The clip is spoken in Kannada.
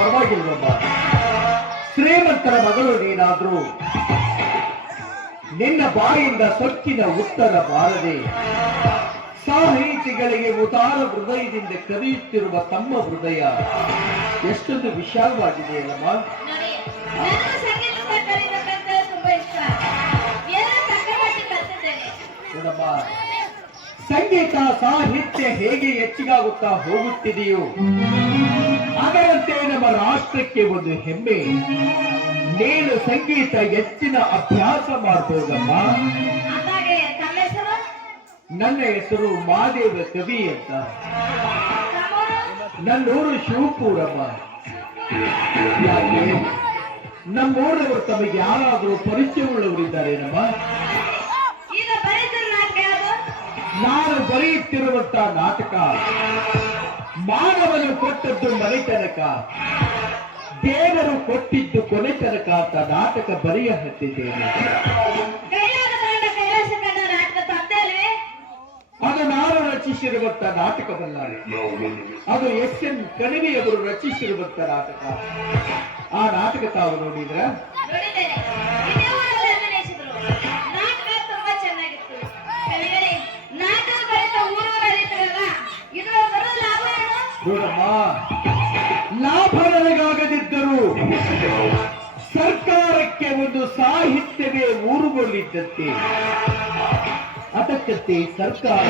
ಪರವಾಗಿಲ್ವಮ್ಮ. ಶ್ರೀಮಂತರ ಮಗಳು ನೀನಾದ್ರೂ ನಿನ್ನ ಬಾಯಿಂದ ಸೊಕ್ಕಿನ ಉತ್ತರ ಬಾರದೆ ಸಾಹಿತಿಗಳಿಗೆ ಉದಾರ ಹೃದಯದಿಂದ ಕರೆಯುತ್ತಿರುವ ತಮ್ಮ ಹೃದಯ ಎಷ್ಟೊಂದು ವಿಶಾಲವಾಗಿದೆಯಲ್ಲಮ್ಮ. ನೋಡಮ್ಮ, ಸಂಗೀತ ಸಾಹಿತ್ಯ ಹೇಗೆ ಹೆಚ್ಚಿಗಾಗುತ್ತಾ ಹೋಗುತ್ತಿದೆಯೋ ಅದರಂತೆ ನಮ್ಮ ರಾಷ್ಟ್ರಕ್ಕೆ ಒಂದು ಹೆಮ್ಮೆ. ನೀನು ಸಂಗೀತ ಹೆಚ್ಚಿನ ಅಭ್ಯಾಸ ಮಾಡಬಹುದಮ್ಮ. ನನ್ನ ಹೆಸರು ಮಾದೇವ ಕವಿ ಅಂತ. ನನ್ನೂರು ಶಿವಪುರಮ್ಮ. ಯಾಕೆ ನಮ್ಮೂರವರು ತಮಗೆ ಯಾರಾದರೂ ಪರಿಚಯವುಳ್ಳವರಿದ್ದಾರೇನಮ್ಮ? ನಾನು ಬರೆಯುತ್ತಿರುವಂತಹ ನಾಟಕ ಮಾನವನು ಕೊಟ್ಟದ್ದು ಮನೆತನಕ, ದೇವರು ಕೊಟ್ಟಿದ್ದು ಕೊನೆತನಕ ಅಂತ ನಾಟಕ ಬರೆಯ ಹತ್ತಿದ್ದೇನೆ. ಅದು ನಾನು ರಚಿಸಿರುವಂತಹ ನಾಟಕವಲ್ಲ, ಅದು ಎಸ್.ಎನ್. ಕಣಿವೆಯವರು ರಚಿಸಿರುವಂತಹ ನಾಟಕ. ಆ ನಾಟಕ ತಾವು ನೋಡಿದ್ರ? ನೋಡಮ್ಮ, ಲಾಭ ನನಗಾಗದಿದ್ದರೂ ಸರ್ಕಾರಕ್ಕೆ ಒಂದು ಸಾಹಿತ್ಯವೇ ಊರುಗೊಳ್ಳಿದ್ದಂತೆ ಅದಕ್ಕಂತೆ ಸರ್ಕಾರ